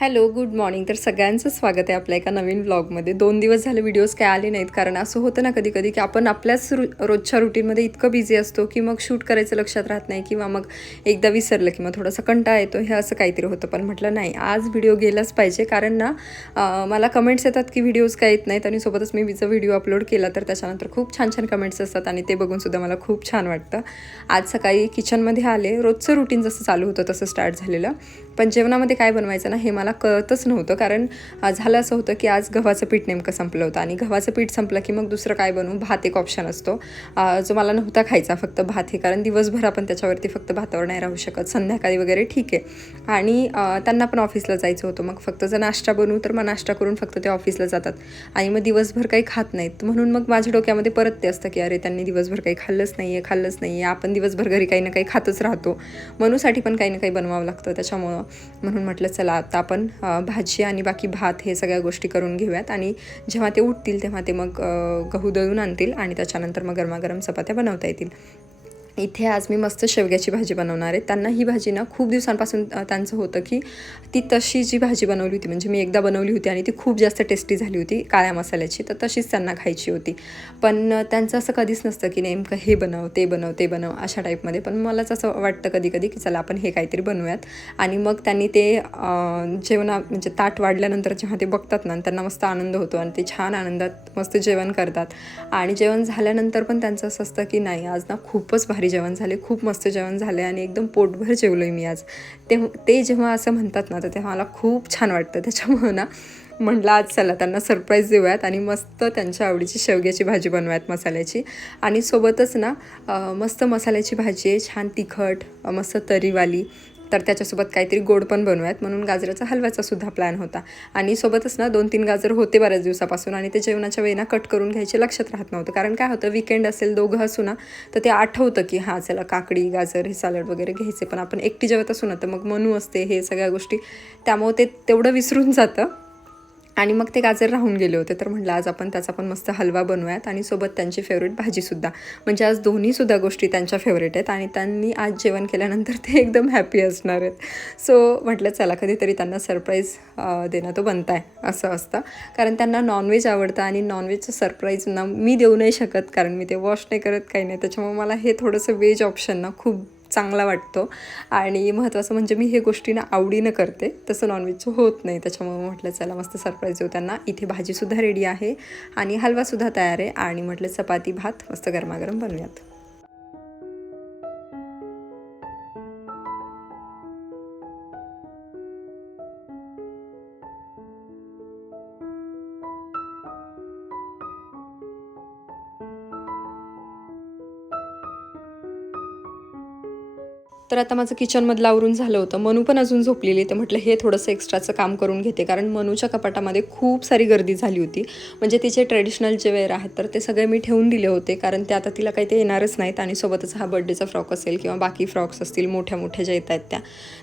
Hello good morning. तर सगळ्यांचं स्वागत आहे आपल्या एका नवीन ब्लॉगमध्ये दोन दिवस झाले व्हिडिओज काय आले नाहीत कारण असं होतं ना कधी कधी की आपण आपल्याच रु रोजच्या रुटीनमध्ये इतकं बिझी असतो की मग शूट करायचं लक्षात राहत नाही किंवा मग एकदा विसरलं की मग थोडासा कंटाळा येतो. हे असं काहीतरी होतं पण म्हटलं नाही. आज व्हिडिओ गेलाच पाहिजे कारण ना मला कमेंट्स येतात की व्हिडिओज काय येत नाहीत आणि सोबतच मी विचा व्हिडिओ अपलोड केला तर त्याच्यानंतर खूप छान छान कमेंट्स असतात आणि ते बघूनसुद्धा मला खूप छान वाटतं. आज सकाळी किचनमध्ये आले. रोजचं रुटीन जसं चालू होतं तसं स्टार्ट झालेलं. पण जेवणामध्ये काय बनवायचं ना हे मला कळतच नव्हतं. कारण झालं असं होतं की आज गव्हाचं पीठ नेमकं संपलं होतं. आणि गव्हाचं पीठ संपलं की मग दुसरं काय बनवू? भात एक ऑप्शन असतो. जो मला नव्हता खायचा फक्त भात हे. कारण दिवसभर आपण त्याच्यावरती फक्त भातावर नाही राहू शकत. संध्याकाळी वगैरे ठीक आहे. आणि त्यांना पण ऑफिसला जायचं होतं. मग फक्त जर नाश्ता बनवू तर मग नाश्ता करून फक्त ते ऑफिसला जातात. आणि मग दिवसभर काही खात नाहीत. म्हणून मग माझ्या डोक्यामध्ये परत ते असतं की अरे त्यांनी दिवसभर काही खाल्लंच नाही आहे खाल्लंच नाही आहे आपण दिवसभर घरी काही ना काही खातच राहतो. मनूसाठी पण काही ना काही बनवावं लागतं. त्याच्यामुळं म्हणून म्हटलं चला आता आपण भाजी आणि बाकी भात हे सगळ्या गोष्टी करून घेऊयात. आणि जेव्हा ते उठतील तेव्हा ते मग गहू दळून आणतील आणि त्याच्यानंतर मग गरमागरम चपात्या बनवता येतील. इथे आज मी मस्त शेवग्याची भाजी बनवणार आहे. त्यांना ही भाजी ना खूप दिवसांपासून त्यांचं होतं की ती तशी जी भाजी बनवली होती म्हणजे मी एकदा बनवली होती आणि ती खूप जास्त टेस्टी झाली होती काळ्या मसाल्याची तर तशीच त्यांना खायची होती. पण त्यांचं असं कधीच नसतं की नेमकं हे बनव ते बनव ते बनव अशा टाईपमध्ये. पण मलाच असं वाटतं कधी कधी की चला आपण हे काहीतरी बनवूयात. आणि मग त्यांनी ते जेवणा म्हणजे ताट वाढल्यानंतर जेव्हा ते बघतात ना त्यांना मस्त आनंद होतो आणि ते छान आनंदात मस्त जेवण करतात. आणि जेवण झाल्यानंतर पण त्यांचं असं असतं की नाही आज ना खूपच भारी जेवण झाले खूप मस्त जेवण झाले आणि एकदम पोटभर जेवलो आहे मी आज. ते ते जेव्हा असं म्हणतात ना तर तेव्हा मला खूप छान वाटतं. त्याच्यामुळं ना म्हटलं आज चला त्यांना सरप्राईज देऊयात आणि मस्त त्यांच्या आवडीची शेवग्याची भाजी बनवूयात मसाल्याची. आणि सोबतच ना मस्त मसाल्याची भाजी आहे छान तिखट मस्त तरीवाली. तर त्याच्यासोबत काहीतरी गोड पण बनवूयात. म्हणून गाजराचा हलव्याचा सुद्धा प्लॅन होता. आणि सोबतच ना दोन तीन गाजर होते बऱ्याच दिवसापासून आणि ते जेवणाच्या वेळेला कट करून घ्यायचे लक्षात राहत नव्हतं. कारण काय होतं विकेंड असेल दोघं असू ना तर ते आठवतं की हां चला काकडी गाजर हे सॅलड वगैरे घ्यायचे. पण आपण एकटी जेवत असू ना तर मग मनू असते हे सगळ्या गोष्टी. त्यामुळे ते तेवढं विसरून जातं. आणि मग ते गाजर राहून गेले होते. तर म्हटलं आज आपण त्याचा पण मस्त हलवा बनवूयात आणि सोबत त्यांची फेवरेट भाजीसुद्धा म्हणजे आज दोन्हीसुद्धा गोष्टी त्यांच्या फेवरेट आहेत आणि त्यांनी आज जेवण केल्यानंतर ते एकदम हॅपी असणार आहेत. सो म्हटलं चला कधीतरी त्यांना सरप्राईज देणं तो बनत आहे असं असतं. कारण त्यांना नॉनव्हेज आवडतं आणि नॉनव्हेजचं सरप्राईज ना मी देऊ नाही शकत कारण मी ते वॉश नाही करत काही नाही. त्याच्यामुळे मला हे थोडंसं व्हेज ऑप्शन ना खूप चांगला वाटतो. आणि महत्त्वाचं म्हणजे मी हे गोष्टीनं आवडीनं करते. तसं नॉनव्हेजचं होत नाही. त्याच्यामुळे म्हटलं चला मस्त सरप्राईज देऊ त्यांना. इथे भाजीसुद्धा रेडी आहे आणि हलवासुद्धा तयार आहे. आणि म्हटलं चपाती भात मस्त गरमागरम बनवूयात. तर आता माझं किचनमधलं आवरून झालं होतं. मनू पण अजून झोपलेली तर म्हटलं हे थोडंसं एक्स्ट्राचं काम करून घेते. कारण मनूच्या कपाटामध्ये खूप सारी गर्दी झाली होती. म्हणजे तिचे ट्रेडिशनल जे वेअर आहेत तर ते सगळे मी ठेवून दिले होते. कारण ते आता तिला काही ते येणारच नाहीत आणि सोबतच हा बड्डेचा फ्रॉक असेल किंवा बाकी फ्रॉक्स असतील मोठ्या मोठ्या ज्या येत आहेत त्या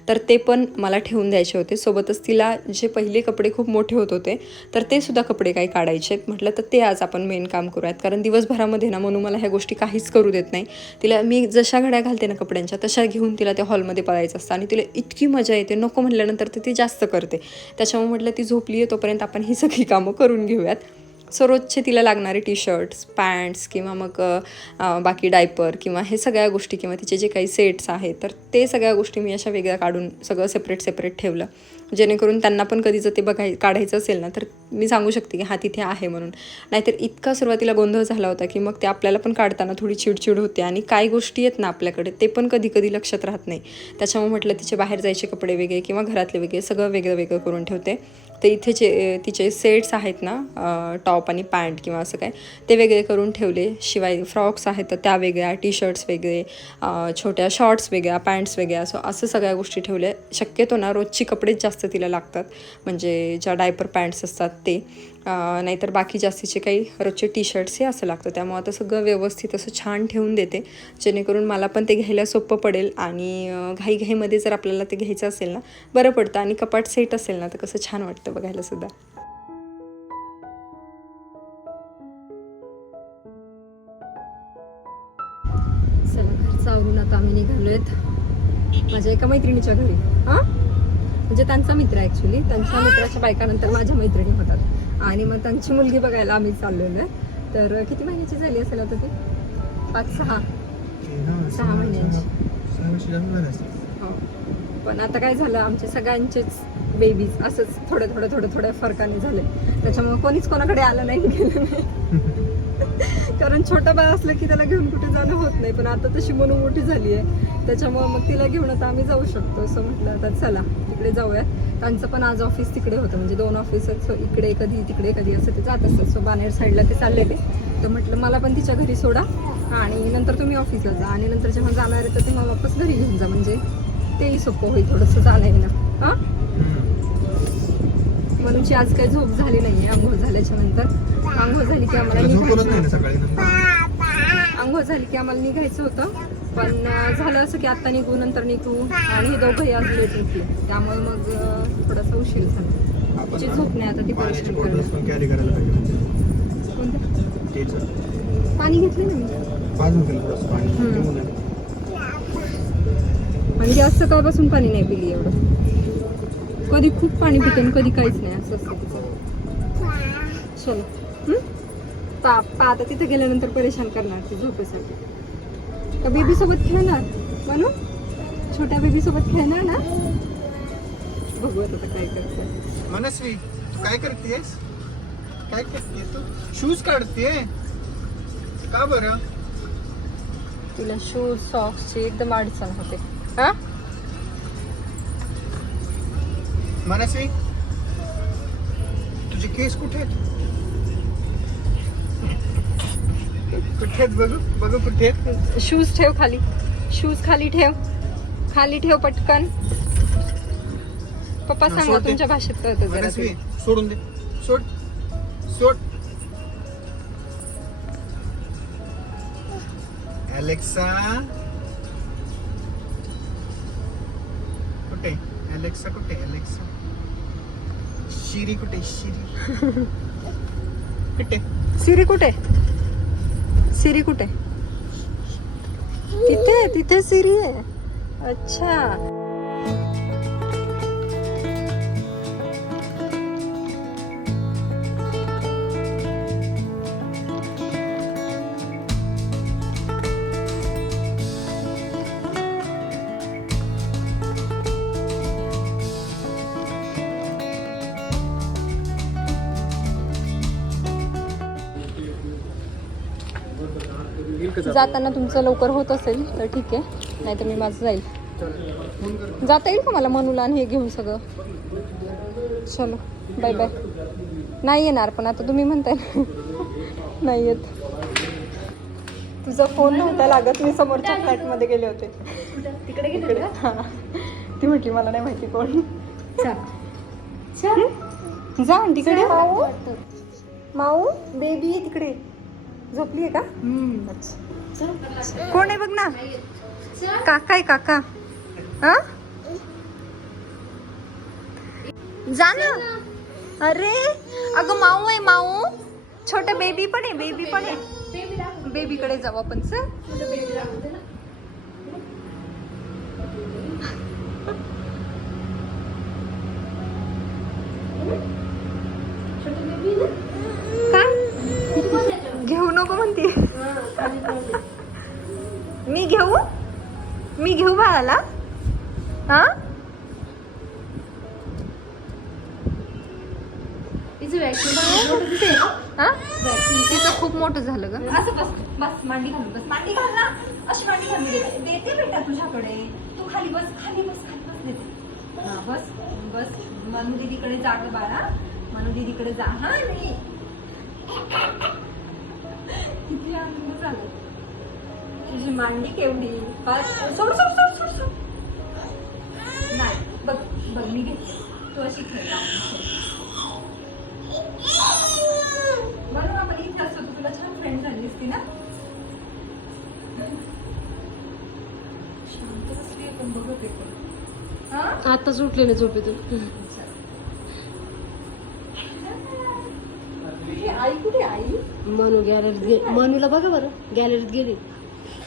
तर ते पण मला ठेवून द्यायचे होते. सोबतच तिला जे पहिले कपडे खूप मोठे होत होते तर ते सुद्धा कपडे काही काढायचे आहेत. म्हटलं तर ते आज आपण मेन काम करूयात. कारण दिवसभरामध्ये ना मनू मला ह्या गोष्टी काहीच करू देत नाही. तिला मी जशा घड्या घालते ना कपड्यांच्या तशा घेऊन तिला त्या हॉलमध्ये पळायचं असतं. आणि तिला इतकी मजा येते. नको म्हटल्यानंतर तर ती जास्त करते. त्याच्यामुळे म्हटलं ती झोपली आहे तोपर्यंत आपण ही सगळी कामं करून घेऊयात. सो रोजचे तिला लागणारे टी शर्ट्स पॅन्ट्स किंवा मग बाकी डायपर किंवा हे सगळ्या गोष्टी किंवा तिचे जे काही सेट्स आहेत तर ते सगळ्या गोष्टी मी अशा वेगळ्या काढून सगळं सेपरेट सेपरेट ठेवलं. जेणेकरून त्यांना पण कधी जर ते बघाय काढायचं असेल ना तर मी सांगू शकते की हा तिथे आहे म्हणून. नाहीतर इतका सुरुवातीला गोंधळ झाला होता की मग ते आपल्याला पण काढताना थोडी चिडचिड होते आणि काय गोष्टी आहेत ना आपल्याकडे ते पण कधी कधी लक्षात राहत नाही. त्याच्यामुळे म्हटलं तिचे बाहेर जायचे कपडे वेगळे किंवा घरातले वेगळे सगळं वेगळं वेगळं करून ठेवते. तर इथे जे तिचे सेट्स आहेत ना टॉप आणि पॅन्ट किंवा असं काय ते वेगळे करून ठेवले. शिवाय फ्रॉक्स आहेत तर त्या वेगळ्या टी शर्ट्स वेगळे छोट्या शॉर्ट्स वेगळ्या पॅन्ट्स वेगळ्या सो असं सगळ्या गोष्टी ठेवल्या. शक्यतो ना रोजची कपडेच जास्त तिला लागतात. म्हणजे ज्या डायपर पॅन्ट्स असतात ते. नाहीतर बाकी जास्तीचे काही रोजचे टी शर्ट्स हे असं लागतं. त्यामुळे आता सगळं व्यवस्थित असं छान ठेवून देते. जेणेकरून मला पण ते घ्यायला सोपं पडेल आणि घाईघाईमध्ये जर आपल्याला ते घ्यायचं असेल ना बरं पडतं आणि कपाट सेट असेल ना तर कसं छान वाटतं बघायला सुद्धा. चला घरचं आवरून आता आम्ही निघालो आहेत माझ्या एका मैत्रिणीच्या घरी. हां? म्हणजे त्यांचा मित्र ॲक्च्युली त्यांच्या मित्राच्या बायकानंतर माझ्या मैत्रिणी होतात. आणि मग त्यांची मुलगी बघायला आम्ही चाललेलो आहे. तर किती महिन्याची झाली असेल आता ती? पाच सहा. सहा महिन्यांची. हो. पण आता काय झालं आमचे सगळ्यांचेच बेबीज असंच थोडं थोडं थोडं थोड्या फरकाने झाले. त्याच्यामुळे कोणीच कोणाकडे आलं नाही गेलं नाही. कारण छोटा बाळ असलं की त्याला घेऊन कुठे जाणं होत नाही. पण आता तशी म्हणून मोठी झाली आहे. त्याच्यामुळे मग तिला घेऊन आता आम्ही जाऊ शकतो. असं म्हटलं आता चला तिकडे जाऊया त्यांचं पण आज ऑफिस तिकडे होतं. म्हणजे दोन ऑफिस इकडे कधी तिकडे कधी असं ते जात असतात. सो बानेर साईडला ते चाललेले. तर म्हटलं मला पण तिच्या घरी सोडा. आणि नंतर तुम्ही ऑफिसला जा. आणि नंतर जेव्हा जाणार आहे तर तेव्हा वापस घरी घेऊन जा. म्हणजे तेही सोपं होईल थोडंसं जाणं ना हां म्हणूनची आज काही झोप झाली नाही आंघोळ झाल्याच्यानंतर. आंघोळ झाली की आम्हाला निघायचं आंघोळ झाली की आम्हाला निघायचं होतं. पण झालं असं की आता निघू नंतर निघू. आणि दोघंही आज लेट उठले. त्यामुळे मग थोडासा उशीर झाला. तिची झोप नाही आता ती बॉटल्स करणार. पण घेतलं ना मी. म्हणजे आज सकाळपासून पाणी नाही पिली एवढं. कधी खूप पाणी पिते आणि कधी काहीच नाही असं असतं तिचं. चलो. हं? पा पा आता तिथे गेल्यानंतर परेशान करणार ती झोपेसाठी. का बेबी सोबत खेळणार? म्हणू छोट्या बेबी सोबत खेळणार ना? बघू आता काय करते. मनस्वी तू काय करतेस? काय करते तू? शूज काढते का बरं? तिला शूज सॉक्सची एकदम अडचण होते. हा? मनस्वी तुझे केस कुठे आहेत? कुठे आहेत? बघू बघू कुठे आहेत. शूज ठेव खाली. शूज खाली ठेव. खाली ठेव पटकन. पप्पा सांगा. तुमच्या भाषेत कळतं जरा मनस्वी ते. सोडून दे. सोड. सोड. अलेक्सा कुठे? अलेक्सा कुठे? अलेक्सा शिरी कुठे? शिरी. कुठे? सिरी कुठे? सिरी कुठे? तिथे तिथे सिरी आहे. अच्छा. जाताना तुमचं लवकर होत असेल तर ठीक आहे. नाही तर मी माझं जाईल. जाता येईल का मला मनूला आणि हे घेऊन सगळं? चलो बाय बाय नाही येणार पण आता तुम्ही म्हणताय नाही येत. तुझा फोन नव्हता लागत मी समोरच्या फ्लॅटमध्ये गेले होते. तिकडे गेले हां. ती म्हटली मला नाही माहिती कोण. जा आंटीकडे माऊ? बेबी तिकडे. झोपली आहे का अच्छा. कोण आहे बघ ना? काका आहे काका. हा? जा ना. अरे अगं माऊ आहे माऊ. छोट बेबी पण आहे बेबी पण आहे. बेबीकडे जाऊ आपण सर घेऊ नको म्हणते. मी घेऊ? मी घेऊ बाळाला? हा? हा? तिचं खूप मोठं झालं ग. असं बस बस मांडी घालून बस. मांडी घाल ना. अशी मांडी घालून देते देते बेटा तुझ्याकडे. तू खाली बस खाली बस खाली बस देते. हा बस बस. मनू दीदीकडे जा ग बाळा. मनू दीदीकडे जा. हा नाही किती आनंद झाला. तुझी मांडी केवढी? बस सोड सोड सोड सोड सोड. नाही बघ बघ मी घेते. तू अशी खेळ म्हणून आपण इथे असतो तू तुला छान फ्रेंड झाली असती ना? शांत बसली बघत. हा? आता झोपेतून. कुठे आई कुठे आई मनू गॅलरीत गे मनूला बघा बरं. गॅलरीत गेली.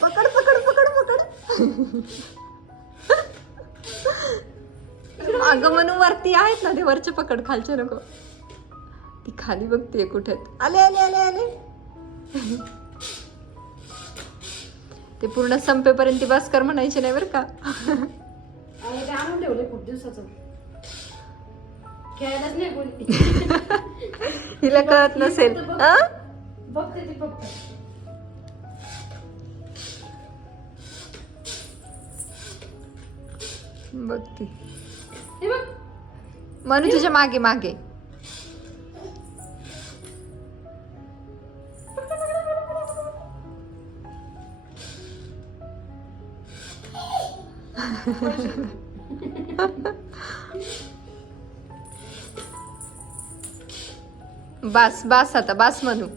पकड पकड पकड पकड. अगं म्हणून वरती आहेत ना ते वरचे पकड खालचे नको. ती खाली बघते कुठे आले आले आले आले. ते पूर्ण संपेपर्यंत ती बस कर म्हणायची नाही बरं का. अरे ते आणून ठेवले खूप दिवसाचं. खेळायलाच नाही कोणी. हिला कळत नसेल? बघते ती फक्त. बघ. ती म्हणून तुझ्या मागे मागे. बास बास आता बास म्हणू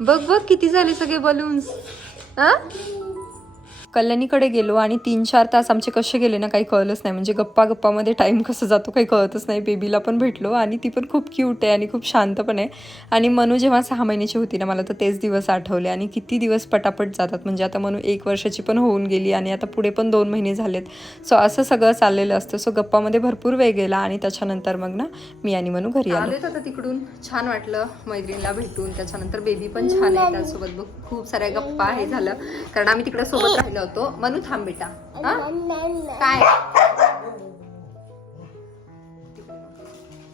बघ बघ किती झाले सगळे बलून्स हा? कल्याणीकडे गेलो आणि तीन चार तास आमचे कसे गेले ना काही कळलंच नाही. म्हणजे गप्पा गप्पामध्ये टाईम कसं जातो काही कळतच नाही. बेबीला पण भेटलो आणि ती पण खूप क्यूट आहे आणि खूप शांत पण आहे आणि मनू जेव्हा सहा महिन्याची होती ना मला तर तेच दिवस आठवले. आणि किती दिवस पटापट जातात. म्हणजे आता मनू एक वर्षाची पण होऊन गेली आणि आता पुढे पण दोन महिने झालेत. सो असं सगळं चाललेलं असतं. सो गप्पामध्ये भरपूर वेळ गेला आणि त्याच्यानंतर मग ना मी आणि मनू घरी आलो. आता तिकडून. छान वाटलं. मैत्रिणीला भेटून. त्याच्यानंतर बेबी पण छान आहे. त्यासोबत खूप साऱ्या गप्पा हे झालं. कारण आम्ही तिकडे सोबत राहिलो. होतो. मनू थांब बेटा. हा? काय?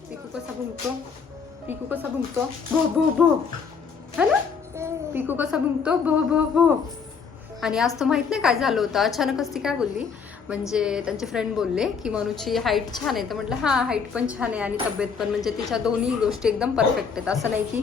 पिकू कसा भुंकतो? पिकू कसा भुंकतो? भो भो भो. है ना? पिकू कसा भुंकतो? भो भो भो. आणि आज तर माहीत नाही काय झालं होतं. अचानकच ती काय बोलली? म्हणजे त्यांचे फ्रेंड बोलले की मनूची हाईट छान आहे. तर म्हटलं हां हाईट पण छान आहे आणि तब्येत पण. म्हणजे तिच्या दोन्ही गोष्टी एकदम परफेक्ट आहेत. असं नाही की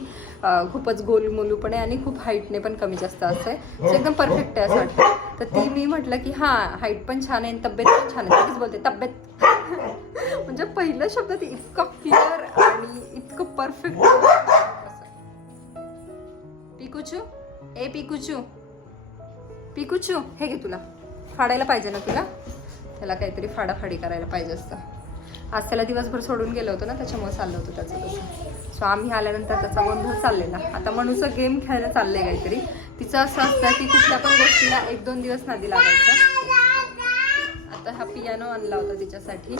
खूपच गोल मोलू पण आहे आणि खूप हाईटने पण कमी जास्त असं आहे. एकदम परफेक्ट आहे असं वाटतं. तर ती मी म्हटलं की हां हाईट पण छान आहे आणि तब्येत पण छान आहे. तीच बोलते तब्येत म्हणजे पहिलं शब्द ती इतकं क्लिअर आणि इतकं परफेक्ट पिकुचू? ए पिकुचू. पिकुचू हे घे तुला. फाडायला पाहिजे ना तुला. त्याला काहीतरी फाडाफाडी करायला पाहिजे असतं. आज त्याला दिवसभर सोडून गेलो होतो ना त्याच्यामुळे चाललं होतं त्याचं तसं. सो आम्ही आल्यानंतर त्याचा गोंधळ चाललेला. आता म्हणूचं गेम खेळायला चाललंय काहीतरी. तिचं असं असतं की कुठल्या पण गोष्टीला एक दोन दिवस नादी लागायचं. आता हा पियानो आणला होता तिच्यासाठी.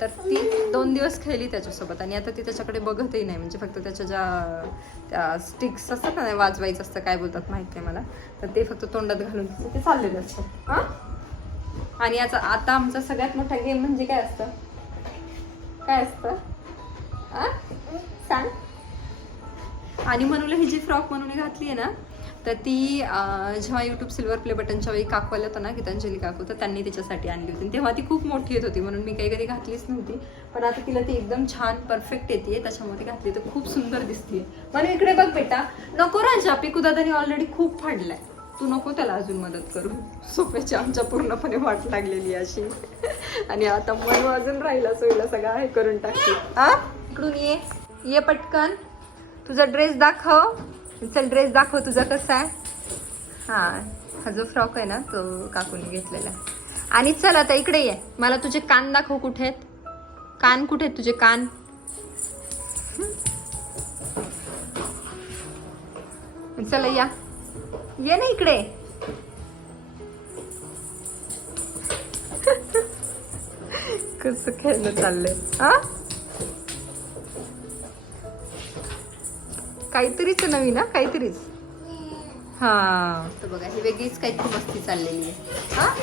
तर ती दोन दिवस खेळली त्याच्यासोबत. आणि आता ती त्याच्याकडे बघतही नाही. म्हणजे फक्त त्याच्या ज्या त्या स्टिक्स असतात ना वाजवायचं असतं काय बोलतात माहीत नाही मला. तर ते फक्त तोंडात घालून ते चाललेलं असतं. हां आणि याचा आता आमचा सगळ्यात मोठा गेम म्हणजे काय असतं? काय असतं? सांग. आणि म्हणून ही जी फ्रॉक म्हणून घातली आहे ना तर ती जेव्हा युट्यूब सिल्वर प्ले बटनच्या वेळी काकू आलं होतं ना गीतांजली काकू तर त्यांनी तिच्यासाठी आणली होती. तेव्हा ती खूप मोठी येत होती म्हणून मी काही कधी घातलीच नव्हती. पण आता तिला ती एकदम छान परफेक्ट येते त्याच्यामध्ये घातली. तर खूप सुंदर दिसते म्हणून इकडे बघ बेटा. नको राजा पिकू दादानी ऑलरेडी खूप फाडलाय. तू नको त्याला अजून मदत करू. सोप्याची आमच्या पूर्णपणे वाट लागलेली आहे अशी. आणि आता मन अजून राहिला सोयला सगळं हे करून टाकते. हा? इकडून ये. ये पटकन. तुझा ड्रेस दाखव. चल ड्रेस दाखव तुझा कसा आहे. हा हा जो फ्रॉक आहे ना तो काकूने घेतलेला आहे. आणि चल आता इकडे ये. मला तुझे कान दाखव कुठे आहेत कान कुठे आहेत तुझे कान? चला या. ये ना इकडे. कसं खेळणं चाललंय? हा? काहीतरीच नवीन हा? काहीतरीच. हा. तर बघा ही वेगळीच काहीतरी मस्ती चाललेली आहे. हा?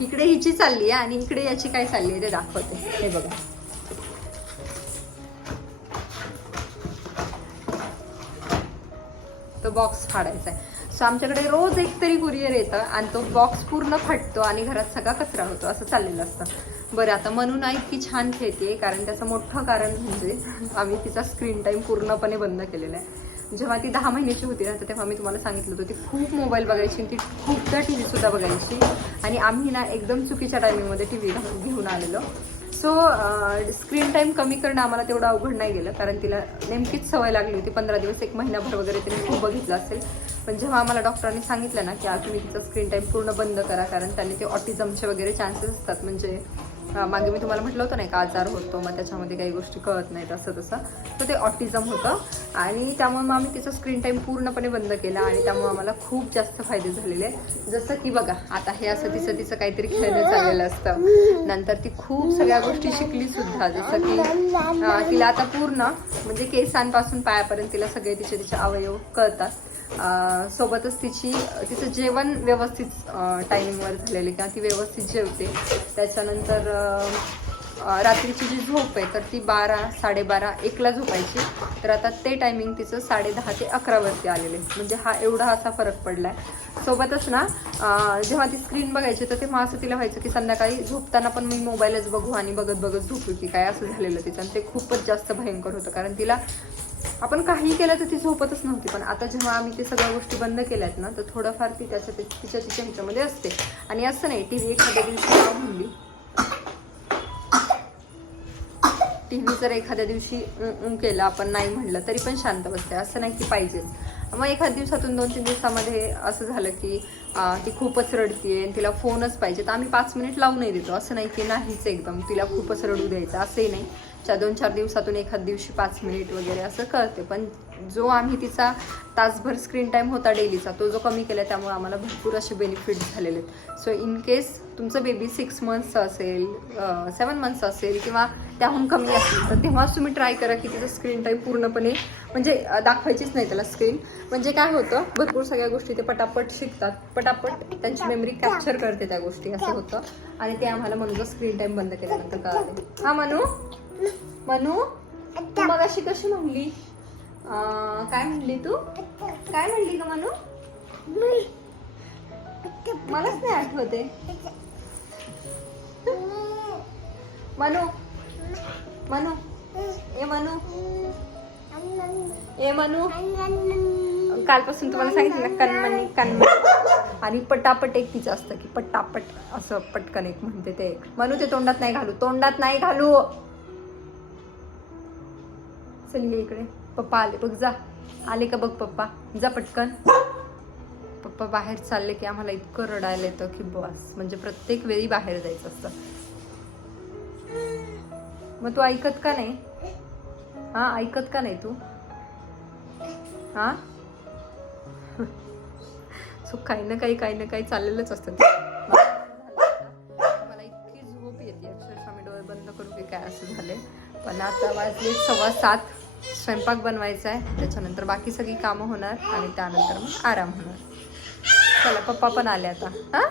इकडे हिची चालली आहे आणि इकडे याची काय चालली आहे ते दाखवते. हे बघा. तो बॉक्स फाडायचा आहे. सो आमच्याकडे रोज एक तरी कुरिअर येतं आणि तो बॉक्स पूर्ण फाटतो आणि घरात सगळा कचरा होतो असं चाललेलं असतं. बरं आता म्हणून ना इतकी छान खेळते कारण त्याचं मोठं कारण म्हणजे आम्ही तिचा स्क्रीन टाईम पूर्णपणे बंद केलेला आहे. जेव्हा ती दहा महिन्याची होती ना तर तेव्हा मी तुम्हाला सांगितलं होतं ती खूप मोबाईल बघायची आणि ती खूपदा टी व्हीसुद्धा बघायची. आणि आम्ही ना एकदम चुकीच्या टायमिंगमध्ये टी व्ही घेऊन आलेलो. सो स्क्रीन टाईम कमी करणं आम्हाला तेवढं अवघड नाही गेलं कारण तिला नेमकीच सवय लागली होती पंधरा दिवस एक महिनाभर वगैरे तिने खूप बघितलं असेल. पण जेव्हा आम्हाला डॉक्टरांनी सांगितलं ना की आज तुम्ही तिचा स्क्रीन टाईम पूर्ण बंद करा कारण त्याने ते ऑटिझमचे वगैरे चान्सेस असतात म्हणजे मागे मी तुम्हाला म्हटलं होतं नाही का आजार होतो मग त्याच्यामध्ये काही गोष्टी कळत नाहीत असं तसं. तर ते ऑटिझम होतं. आणि त्यामुळे मग आम्ही तिचा स्क्रीन टाईम पूर्णपणे बंद केला आणि त्यामुळे आम्हाला खूप जास्त फायदे झालेले. जसं की बघा आता हे असं तिचं तिचं काहीतरी खेळणं चाललेलं असतं. नंतर ती खूप सगळ्या गोष्टी शिकली सुद्धा. जसं की तिला आता पूर्ण म्हणजे केसांपासून पायापर्यंत तिला सगळे तिचे तिचे अवयव कळतात. सोबतच तिची तिचं जेवण व्यवस्थित टाईमवर झालेले किंवा ती व्यवस्थित जेवते. त्याच्यानंतर रात्रीची जी झोप आहे तर ती बारा साडेबारा एकला झोपायची. तर आता ते टायमिंग तिचं साडे दहा ते अकरावरती आलेले म्हणजे हा एवढा असा फरक पडला आहे सोबतच ना जेव्हा ती स्क्रीन बघायची तर तेव्हा असं तिला व्हायचं की संध्याकाळी झोपताना पण मी मोबाईलच बघू आणि बघत बघत झोपू की काय असं झालेलं तिचं. आणि ते खूपच जास्त भयंकर होतं. कारण तिला आपण काही केलं तर ती झोपतच नव्हती. पण आता जेव्हा आम्ही ते सगळ्या गोष्टी बंद केल्यात ना तर थोडंफार ती त्याच्या तिच्या तिच्या ह्याच्यामध्ये असते. आणि असं नाही टी व्ही एखाद्या दिवशी लाव म्हणली टी व्ही जर एखाद्या दिवशी उ केला केलं आपण नाही म्हणलं तरी पण शांत बसते. असं नाही की पाहिजेच. मग एखाद्या दिवसातून दोन तीन दिवसामध्ये असं झालं की ती खूपच रडतीये आणि तिला फोनच पाहिजे. तर आम्ही पाच मिनिट लावूनही देतो. असं नाही की नाहीच एकदम तिला खूपच रडू द्यायचं असंही नाही. चार दोन चार दिवसातून एखाद दिवशी पाच मिनिट वगैरे असं करते पण जो आम्ही तिचा तासभर स्क्रीन टाईम होता डेलीचा तो जो कमी केला त्यामुळे आम्हाला भरपूर असे बेनिफिट झालेले आहेत. सो इन केस तुमचं बेबी सिक्स मंथ्सचं असेल सेवन मंथ्स असेल किंवा त्याहून कमी असेल तर तेव्हाच तुम्ही ट्राय करा की तिचं स्क्रीन टाईम पूर्णपणे म्हणजे दाखवायचीच नाही त्याला स्क्रीन म्हणजे काय होतं भरपूर सगळ्या गोष्टी ते पटापट शिकतात. पटापट त्यांची मेमरी कॅप्चर करते त्या गोष्टी असं होतं. आणि ते आम्हाला मनूचा स्क्रीन टाईम बंद केल्यानंतर कळाले हा मनू? मनू तू मग अशी कशी म्हणली? अं, काय म्हणली तू? काय म्हणली का मनू? मलाच नाही आठवते. मनू मनू ए मनू ए मनू. कालपासून तुम्हाला सांगितलं ना कणमणी कणमणी आणि पटापट एक तिचं असतं की पटापट असं पटकन एक म्हणते ते. मनू ते तोंडात नाही घालू तोंडात नाही घालू. चल ये इकडे. पप्पा आले. बघ जा. आले का बघ पप्पा. जा पटकन. पप्पा बाहेर चालले की आम्हाला इतकं रडायला येतं की बस. म्हणजे प्रत्येक वेळी बाहेर जायचं असतं. मग तू ऐकत का नाही? हा ऐकत का नाही तू? हा? सो काही ना काही काही ना काही चाललेलंच असतं मला इतकी झोप येते. अक्षरशः मी डोळे बंद करू की काय असं झालंय. पण आता वाजले सव्वा सात. स्वयंपाक बनवायचा आहे त्याच्यानंतर बाकी सगळी कामं होणार आणि त्यानंतर मग आराम होणार. चला पप्पा पण आले आता. हा?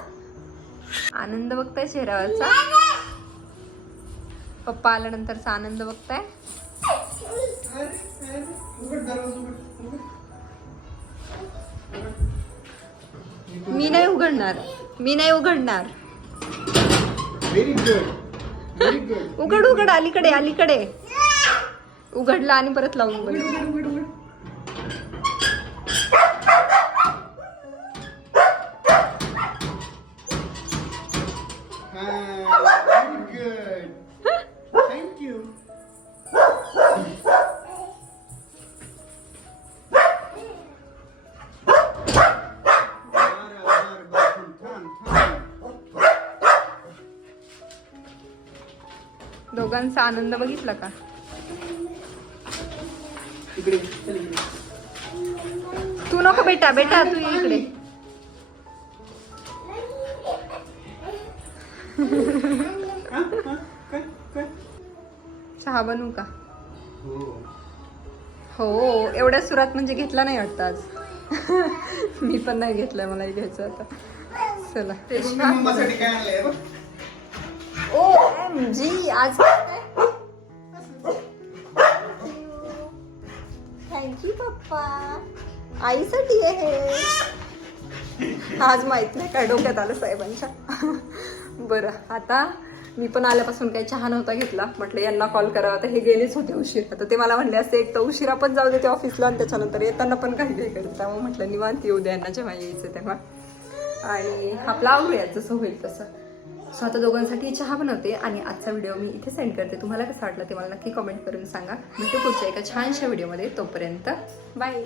आनंद बघताय चेहऱ्यावरचा? पप्पा आल्यानंतरचा आनंद बघताय? मी नाही उघडणार. मी नाही उघडणार. उघड उघड अलीकडे अलीकडे. उघडला आणि परत लावून दोघांचा आनंद बघितला का? इकडे तू नको बेटा बेटा तू इकडे हा हा चहा बनवू का? हो. हो एवढ्या सुरात म्हणजे घेतला नाही वाटतं आज. मी पण नाही घेतलाय मलाही घ्यायचं आता. चला. ओ एम जी आज थँक्यू पप्पा. आईसाठी आहे. आज माहीत नाही काय डोक्यात आलं साहेबांच्या. बरं आता मी पण आल्यापासून काही चहा नव्हता घेतला. म्हटलं यांना कॉल करावा. तर हे गेलेच होते उशीर. आता ते मला म्हणले असते एक तर उशिरा पण जाऊ देते ऑफिसला आणि त्याच्यानंतर येताना पण काही काही करत त्यामुळे म्हटलं निवांत येऊ द्या यांना जेव्हा यायचं तेव्हा. आणि आपला आवडूया जसं होईल तसं. सो आता दोघांसाठी चहा बनवते आणि आजचा व्हिडिओ मी इथे सेंड करते. तुम्हाला कसं वाटलं ते मला नक्की कमेंट करून सांगा. भेटू पुढच्या एका छानशा व्हिडिओमध्ये. तोपर्यंत बाय